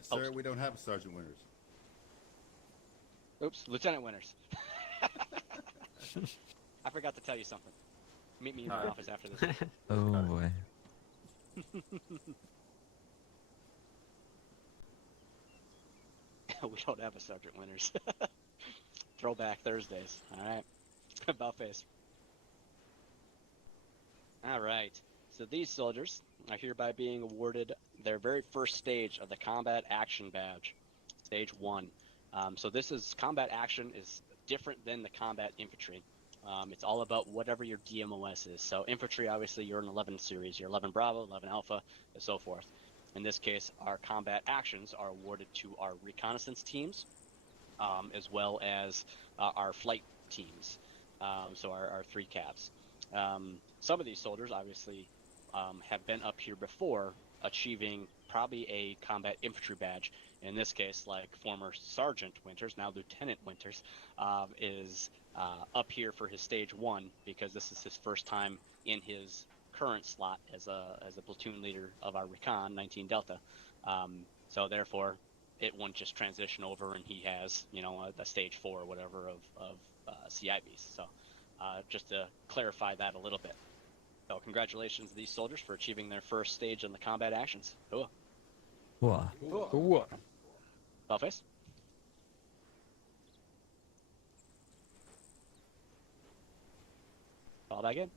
Sir, we don't have a Sergeant Winners. Oops, Lieutenant Winners. I forgot to tell you something. Meet me in the office after this. Oh boy. We don't have a Sergeant Winners. Throwback Thursdays. All right. About face. All right. So these soldiers are hereby being awarded their very first stage of the Combat Action Badge, Stage 1. So this is combat action is different than the combat infantry. It's all about whatever your DMOS is. So infantry, obviously, you're an 11 series. You're 11 Bravo, 11 Alpha, and so forth. In this case, our combat actions are awarded to our reconnaissance teams, as well as our flight teams, so our 3 cabs. Some of these soldiers, obviously, have been up here before, achieving probably a combat infantry badge. In this case, like former Sergeant Winters, now Lieutenant Winters, is up here for his Stage 1 because this is his first time in his current slot as a platoon leader of our Recon 19 Delta. So therefore, it won't just transition over and he has, a Stage 4 or whatever of CIBs. So just to clarify that a little bit. So congratulations to these soldiers for achieving their first stage in the combat actions. Cool. Whoa. Ooh. About face. Fall back in.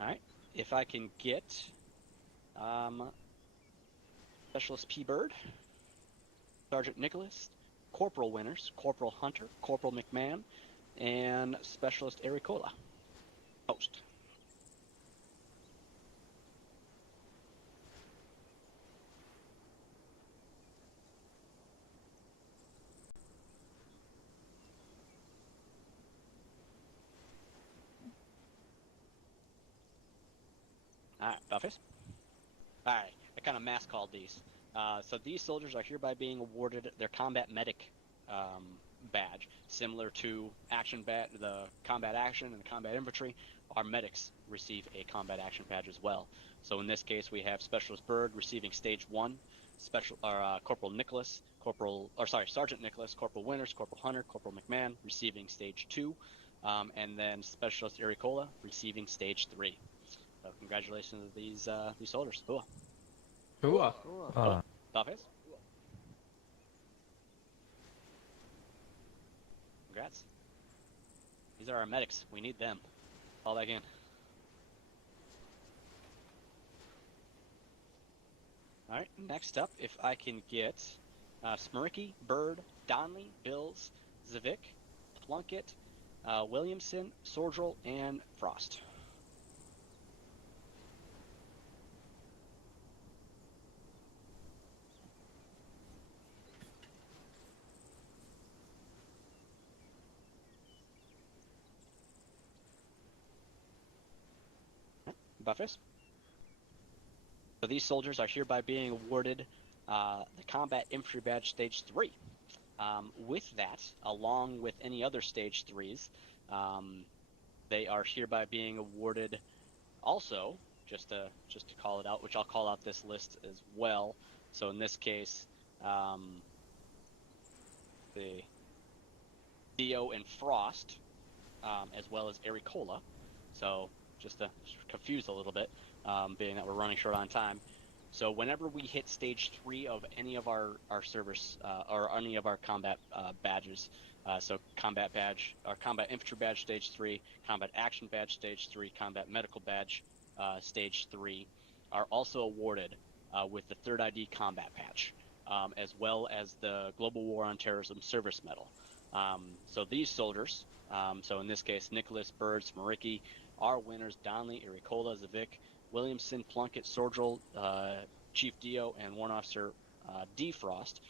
Alright. If I can get Specialist P. Bird, Sergeant Nicholas, Corporal Winners, Corporal Hunter, Corporal McMahon, and Specialist Ericola. Post. Alright, Buffers. Alright, I kind of mass called these. So these soldiers are hereby being awarded their combat medic badge, similar to the combat action and the combat infantry. Our medics receive a combat action badge as well. So in this case, we have Specialist Bird receiving Stage 1, Corporal Nicholas, Sergeant Nicholas, Corporal Winters, Corporal Hunter, Corporal McMahon receiving Stage 2, and then Specialist Ericola receiving Stage 3. So congratulations to these soldiers. Ooh. Ooh. Buffets. Congrats. These are our medics. We need them. Fall back in. Alright, next up, if I can get Smirky, Bird, Donley, Bills, Zavik, Plunkett, Williamson, Sordrel, and Frost. Buffers. So these soldiers are hereby being awarded the Combat Infantry Badge Stage 3. With that, along with any other Stage 3s, they are hereby being awarded also, just to call it out, which I'll call out this list as well. So in this case, the Theo and Frost, as well as Ericola. So just to confuse a little bit, being that we're running short on time. So whenever we hit Stage 3 of any of our service or any of our combat badges, so Combat Badge, or Combat Infantry Badge Stage 3, Combat Action Badge Stage 3, Combat Medical Badge Stage 3, are also awarded with the 3rd ID Combat Patch, as well as the Global War on Terrorism Service Medal. So these soldiers, so in this case, Nicholas, Bird, Smiriki, are winners: Donley, Ericola, Zavik, Williamson, Plunkett, Sordrel, Chief Dio, and Warrant Officer D. Frost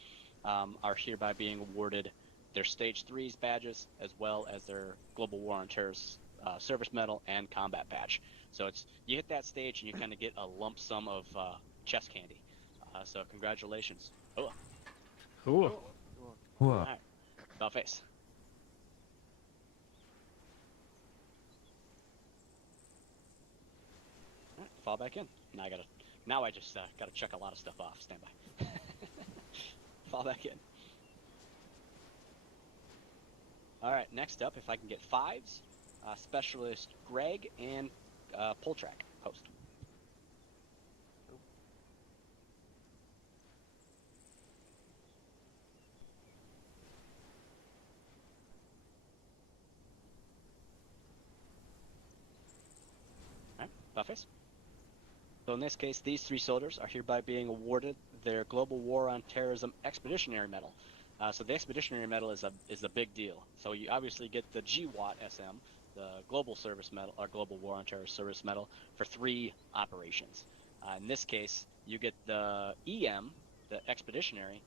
are hereby being awarded their Stage 3's badges, as well as their Global War on Terrorist Service Medal and Combat Badge. So you hit that stage and you kind of get a lump sum of chest candy. So congratulations. Oh. Ooh. Whoa. All right. About face. All right, fall back in. Now I just gotta check a lot of stuff off. Stand by. Fall back in. All right, next up, if I can get 5s, Specialist Greg and Poltrack. Post. All right, Buffets. So in this case, these 3 soldiers are hereby being awarded their Global War on Terrorism Expeditionary Medal. So the Expeditionary Medal is a big deal. So you obviously get the GWAT SM, the Global Service Medal, or Global War on Terror Service Medal, for 3 operations. In this case, you get the EM, the Expeditionary,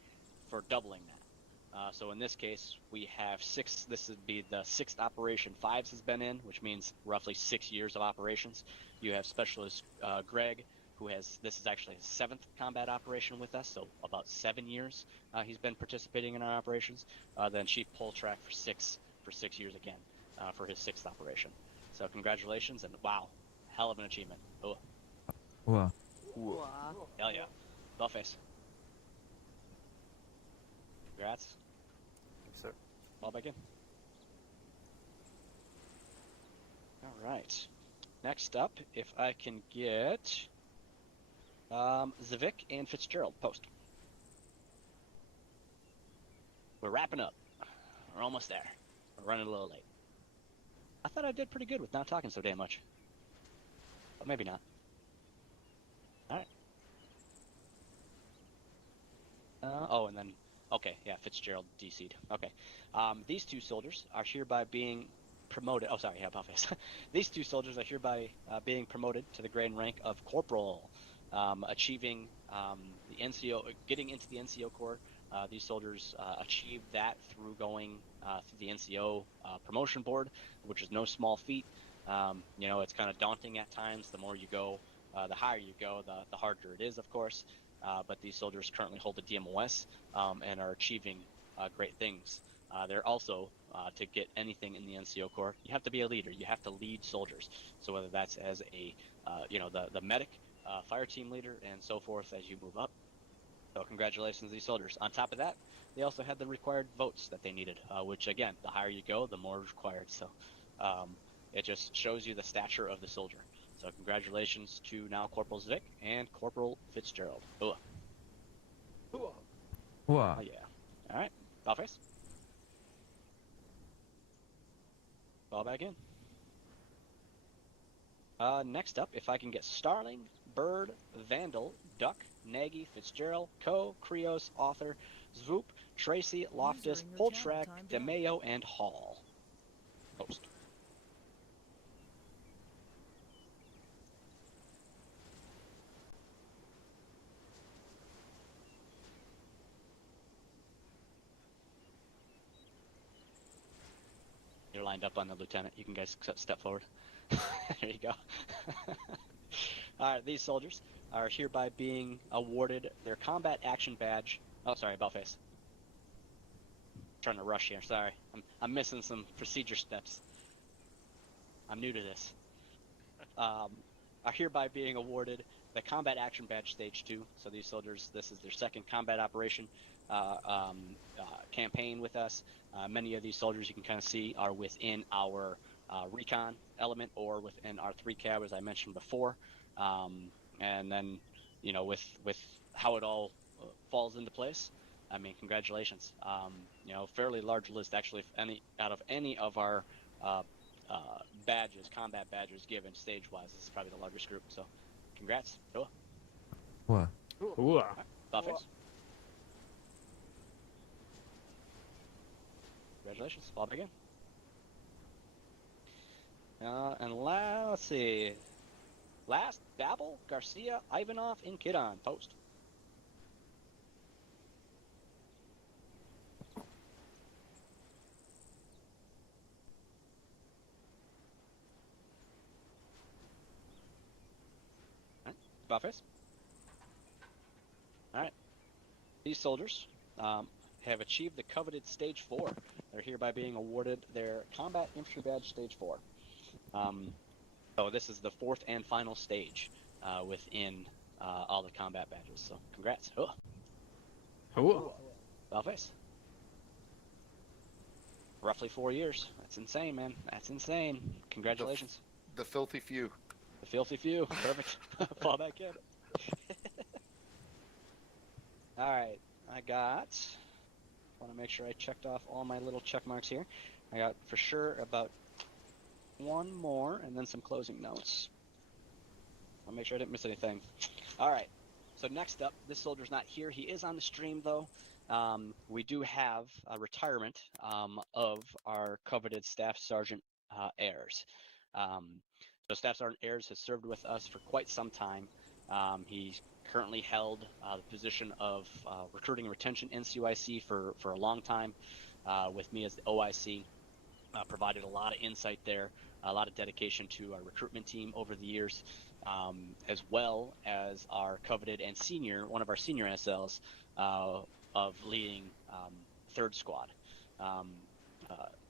for doubling that. So in this case, we have 6. This would be the 6th operation 5s has been in, which means roughly 6 years of operations. You have Specialist Greg, this is actually his 7th combat operation with us, so about 7 years he's been participating in our operations. Then Chief Poltrack for 6 years again for his 6th operation. So congratulations, and wow, hell of an achievement. Oh. Whoa. Hell yeah. Buffface. Congrats. Thanks, sir. Fall back in. All right. Next up, if I can get Zavik and Fitzgerald, post. We're wrapping up. We're almost there. We're running a little late. I thought I did pretty good with not talking so damn much. But maybe not. Alright. Oh, and then... Okay, yeah, Fitzgerald DC'd. Okay. These two soldiers are hereby being promoted... Oh, sorry, yeah, Buffets. These two soldiers are hereby being promoted to the grade rank of Corporal, achieving the NCO... Getting into the NCO Corps. These soldiers achieved that through going through the NCO promotion board, which is no small feat. You know, it's kind of daunting at times. The more you go, the higher you go, the harder it is, of course. But these soldiers currently hold the DMOS and are achieving great things. They're also, to get anything in the NCO Corps, you have to be a leader. You have to lead soldiers. So whether that's as a, you know, the medic, fire team leader, and so forth as you move up. So congratulations to these soldiers. On top of that, they also had the required votes that they needed, which again, the higher you go, the more required. So it just shows you the stature of the soldier. So congratulations to now Corporal Zvick and Corporal Fitzgerald. Oh Wow. yeah. All right. Ballface. Fall back in. Next up, if I can get Starling, Bird, Vandal, Duck, Nagy, Fitzgerald, Co, Krios, Author, Zvoop, Tracy, Loftus, in your Poltrak, channel timed out. DeMayo, and Hall. Post. You're lined up on the lieutenant. You can guys step forward. There you go. All right, these soldiers are hereby being awarded their combat action badge. Oh, sorry, Bellface. Trying to rush here. Sorry, I'm missing some procedure steps. I'm new to this. Are hereby being awarded the combat action badge stage 2. So these soldiers, this is their second combat operation campaign with us. Many of these soldiers you can kind of see are within our recon element or within our 3 cab, as I mentioned before. And then, you know, with how it all falls into place, I mean, congratulations. You know, fairly large list actually. If out of any of our badges, combat badges given stage-wise, this is probably the largest group. So, congrats. Cool. Wow. Ooh. Buffets. Congratulations. Fall back in. And let's see. Last, Babel, Garcia, Ivanov, and Kidon. Post. Buffets. All right. These soldiers have achieved the coveted Stage 4. They're hereby being awarded their Combat Infantry Badge Stage 4. So this is the 4th and final stage within all the combat badges. So congrats. Ooh. Buffets. Roughly 4 years. That's insane, man. That's insane. Congratulations. The filthy few. The filthy few. Perfect. Fall back in. All right. I want to make sure I checked off all my little check marks here. I got for sure about one more and then some closing notes. I'll make sure I didn't miss anything. All right. So next up, this soldier's not here. He is on the stream though. We do have a retirement of our coveted Staff Sergeant Ayers. So Staff Sergeant Ayers has served with us for quite some time. He's currently held the position of recruiting and retention NCOIC for a long time with me as the OIC. Provided a lot of insight there, a lot of dedication to our recruitment team over the years, as well as our coveted and one of our senior SLs of leading 3rd Squad.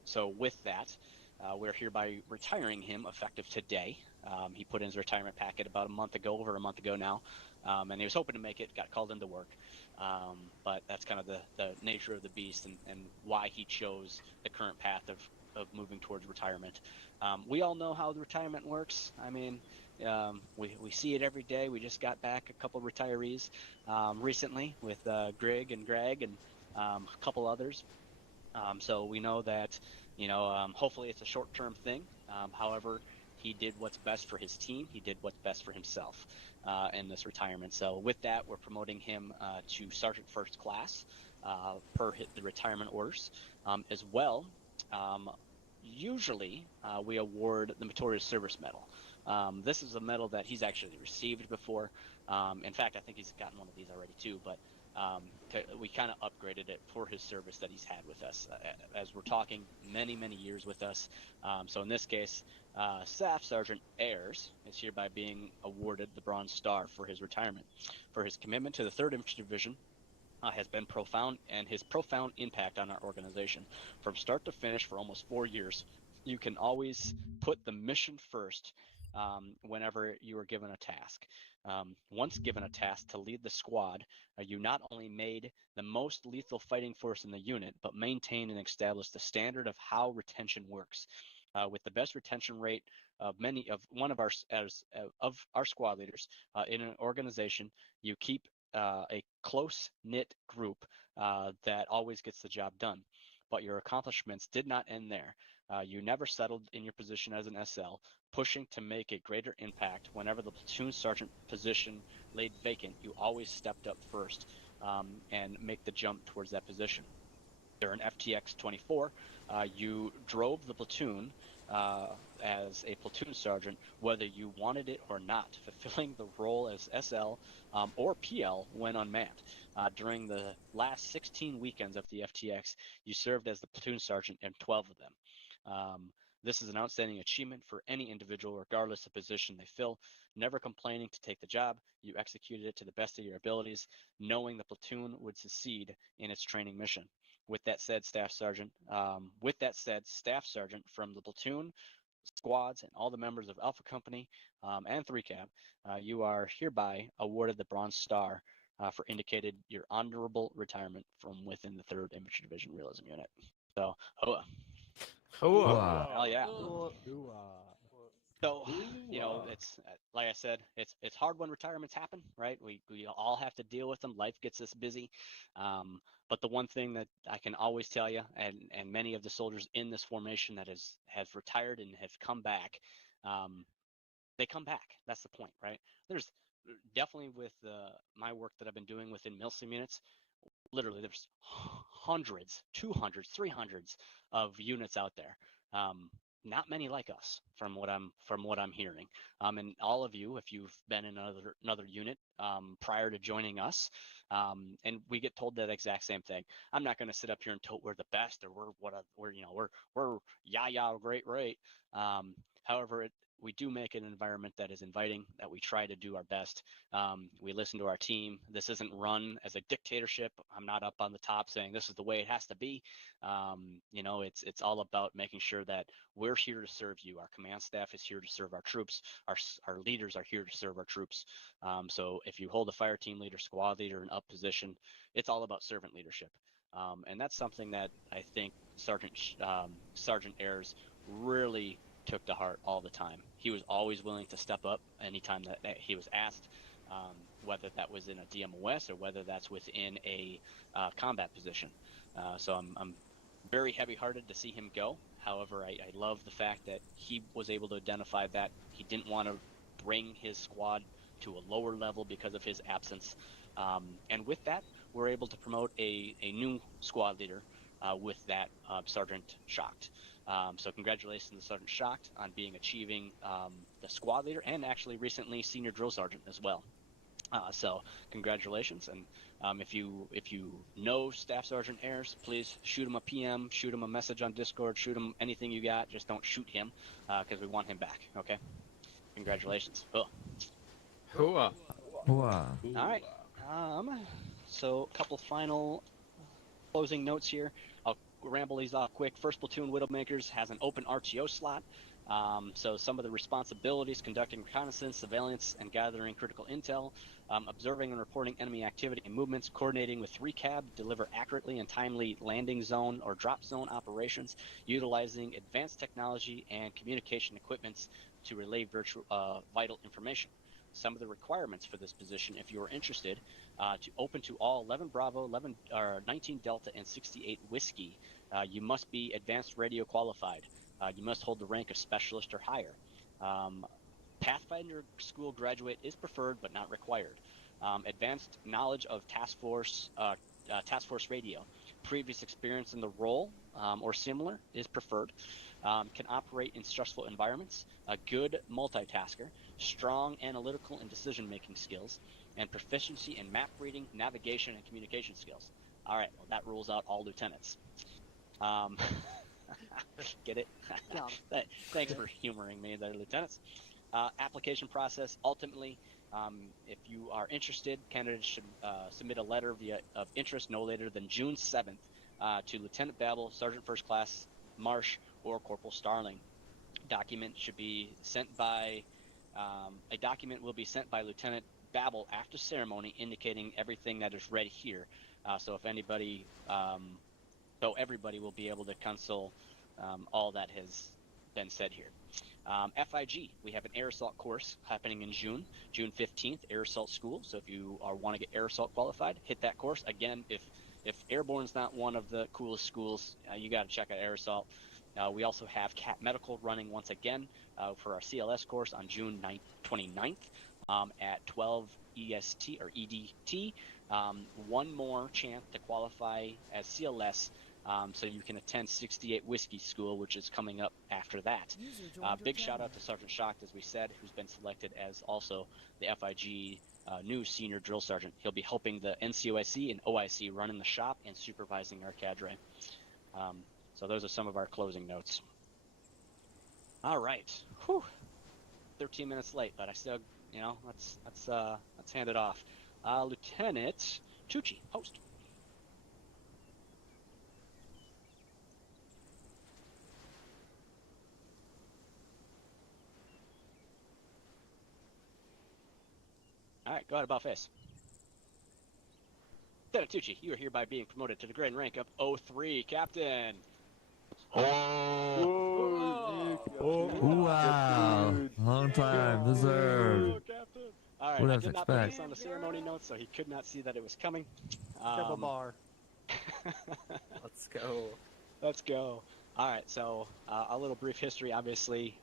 So with that, we're hereby retiring him effective today. He put in his retirement packet about over a month ago now, and he was hoping to make it, got called into work. But that's kind of the nature of the beast and why he chose the current path of moving towards retirement. We all know how the retirement works. I mean, We see it every day. We just got back a couple retirees recently with Greg and Greg and a couple others. So we know that, hopefully it's a short-term thing. However, he did what's best for his team. He did what's best for himself in this retirement. So with that, we're promoting him to Sergeant First Class per the retirement orders. As well, usually we award the Meritorious Service Medal. This is a medal that he's actually received before. In fact, I think he's gotten one of these already too, but we kind of upgraded it for his service that he's had with us, as we're talking many years with us. So in this case, Staff Sergeant Ayers is hereby being awarded the Bronze Star for his retirement. For his commitment to the 3rd Infantry Division has been profound, and his profound impact on our organization. From start to finish for almost 4 years, you can always put the mission first whenever you are given a task. Once given a task to lead the squad, you not only made the most lethal fighting force in the unit, but maintained and established the standard of how retention works. With the best retention rate of our squad leaders in an organization, you keep a close-knit group that always gets the job done. But your accomplishments did not end there. You never settled in your position as an SL, pushing to make a greater impact. Whenever the platoon sergeant position laid vacant, you always stepped up first and make the jump towards that position. During FTX 24, you drove the platoon as a platoon sergeant, whether you wanted it or not, fulfilling the role as SL or PL when unmanned. During the last 16 weekends of the FTX, you served as the platoon sergeant in 12 of them. This is an outstanding achievement for any individual, regardless of position they fill. Never complaining to take the job, you executed it to the best of your abilities, knowing the platoon would succeed in its training mission. With that said, Staff Sergeant from the platoon, squads, and all the members of Alpha Company and 3 Cab, you are hereby awarded the Bronze Star for indicated your honorable retirement from within the 3rd Infantry Division Realism Unit. So, hoa. Wow. Hell yeah. So, it's like I said, it's hard when retirements happen, right? We all have to deal with them. Life gets us busy. But the one thing that I can always tell you, and many of the soldiers in this formation that have retired and have come back, they come back. That's the point, right? There's definitely with my work that I've been doing within MilSim units, literally there's hundreds, 200s, 300s of units out there. Not many like us, from what I'm hearing. And all of you, if you've been in another unit prior to joining us, and we get told that exact same thing. I'm not going to sit up here and tote we're the best or we're great. However, we do make an environment that is inviting, that we try to do our best. We listen to our team. This isn't run as a dictatorship. I'm not up on the top saying this is the way it has to be. It's all about making sure that we're here to serve you. Our command staff is here to serve our troops. Our leaders are here to serve our troops. So if you hold a fire team leader, squad leader, an up position, it's all about servant leadership. And that's something that I think Sergeant Ayers really took to heart all the time. He was always willing to step up anytime that he was asked, whether that was in a DMOS or whether that's within a combat position. So I'm very heavy-hearted to see him go. However, I love the fact that he was able to identify that he didn't want to bring his squad to a lower level because of his absence. And with that, we're able to promote a new squad leader with that Sergeant Shocked. So congratulations to Sergeant Shocked on achieving the squad leader and actually recently senior drill sergeant as well. So congratulations, and if you know Staff Sergeant Ayers, please shoot him a PM, shoot him a message on Discord, shoot him anything you got. Just don't shoot him because we want him back. Okay, congratulations. Oh. Hoa. Wow. All right. So a couple final closing notes here. I'll ramble these off quick. First Platoon Widowmakers has an open RTO slot. So some of the responsibilities: conducting reconnaissance, surveillance, and gathering critical intel, observing and reporting enemy activity and movements, coordinating with recab, deliver accurately and timely landing zone or drop zone operations, utilizing advanced technology and communication equipments to relay vital information. Some of the requirements for this position, if you are interested, to open to all 11 Bravo, 19 Delta, and 68 Whiskey. You must be advanced radio qualified. You must hold the rank of specialist or higher. Pathfinder school graduate is preferred but not required. Advanced knowledge of task force radio. Previous experience in the role or similar is preferred. Can operate in stressful environments. A good multitasker. Strong analytical and decision-making skills. And proficiency in map reading, navigation, and communication skills. All right, well, that rules out all lieutenants. Get it? Thanks for humoring me there, lieutenants. Application process. Ultimately, if you are interested, candidates should submit a letter of interest no later than June 7th to Lieutenant Babel, Sergeant First Class Marsh, or Corporal Starling. Document should be sent by a document will be sent by Lieutenant Babel after ceremony, indicating everything that is read here. So if anybody, so everybody will be able to console all that has been said here. FIG, we have an air assault course happening in June 15th, air assault school. So if you want to get air assault qualified, hit that course. Again, if airborne's not one of the coolest schools, you got to check out air assault. We also have CAT Medical running once again for our CLS course on June 29th at 12 EST or EDT. One more chance to qualify as CLS. So you can attend 68 Whiskey School, which is coming up after that. Big shout out to Sergeant Shocked, as we said, who's been selected as also the FIG new senior drill sergeant. He'll be helping the NCOIC and OIC running the shop and supervising our cadre. So those are some of our closing notes. All right. Whew. 13 minutes late, but I still, let's hand it off. Lieutenant Tucci, host. All right, go ahead about face. Lieutenant Tucci, you are hereby being promoted to the grade and rank of 03, Captain. Wow. Long time deserved. Captain. All right, What I else did not put expect? this on the ceremony notes, so he could not see that it was coming. Double bar. Let's go. Let's go. All right, so a little brief history. Obviously,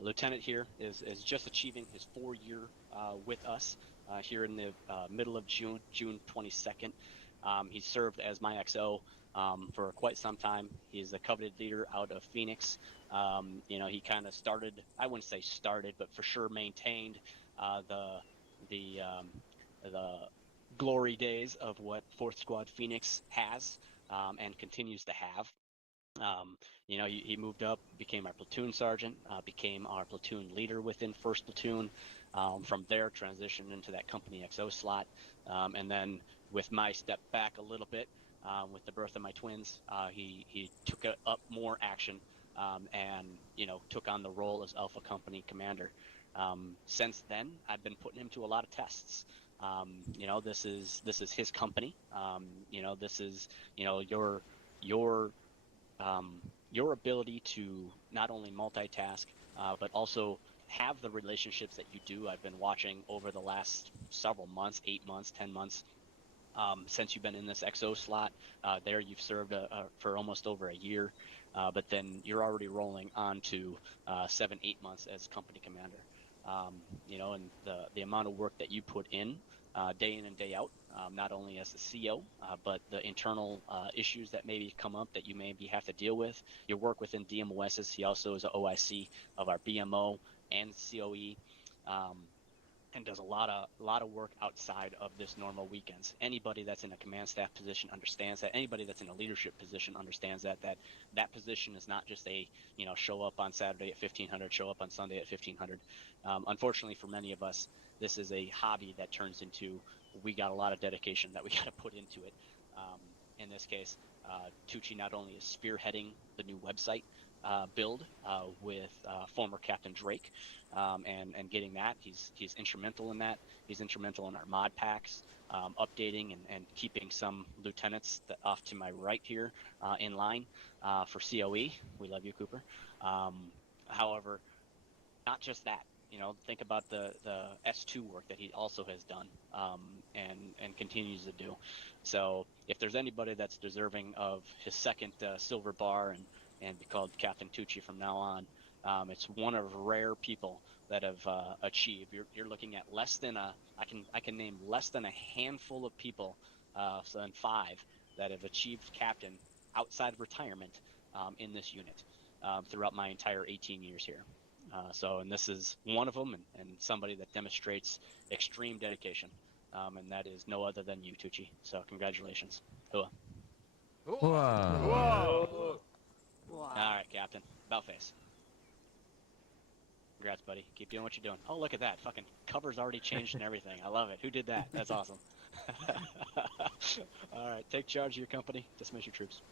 Lieutenant here is just achieving his 4-year with us here in the middle of June 22nd. He served as my XO for quite some time. He's a coveted leader out of Phoenix. He kind of started, I wouldn't say started, but for sure maintained the glory days of what 4th Squad Phoenix has and continues to have. He moved up, became our platoon sergeant, became our platoon leader within 1st Platoon. From there, transitioned into that company XO slot. And then with my step back a little bit, with the birth of my twins, he took up more action and, took on the role as Alpha Company Commander. Since then, I've been putting him to a lot of tests. This is his company. This is, your ability to not only multitask, but also have the relationships that you do. I've been watching over the last several months, 8 months, 10 months, since you've been in this XO slot. There you've served for almost over a year, but then you're already rolling on to 7-8 months as company commander. And the amount of work that you put in day in and day out, not only as the CO, but the internal issues that maybe come up that you maybe have to deal with. Your work within DMOSs. He also is an OIC of our BMO and COE, and does a lot of work outside of this normal weekends. Anybody that's in a command staff position understands that. Anybody that's in a leadership position understands that position is not just a show up on Saturday at 1500, show up on Sunday at 1500. Unfortunately for many of us, this is a hobby that turns into, we got a lot of dedication that we got to put into it. In this case, Tucci not only is spearheading the new website, build with former Captain Drake, and getting that. He's instrumental in that. He's instrumental in our mod packs, updating and keeping some lieutenants off to my right here in line for COE. We love you, Cooper. However, not just that. Think about the S2 work that he also has done and continues to do. So if there's anybody that's deserving of his second silver bar and be called Captain Tucci from now on, it's one of rare people that have achieved. You're looking at less than I can name less than a handful of people, so then 5 that have achieved captain outside of retirement in this unit throughout my entire 18 years here. And this is one of them, and somebody that demonstrates extreme dedication, and that is no other than you, Tucci. So congratulations. Hua. Whoa. All right, Captain. About face. Congrats, buddy. Keep doing what you're doing. Oh, look at that. Fucking cover's already changed and everything. I love it. Who did that? That's awesome. All right, take charge of your company. Dismiss your troops.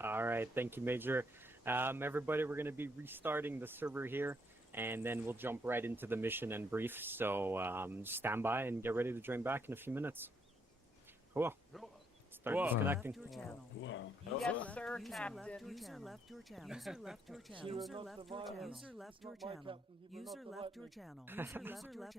All right, thank you, Major. Everybody, we're going to be restarting the server here, and then we'll jump right into the mission and brief. So stand by and get ready to join back in a few minutes. Cool. Start disconnecting. Yes, sir, Captain. User left your channel. User left your channel. User left your channel. User left your channel. User left your channel. User left your channel.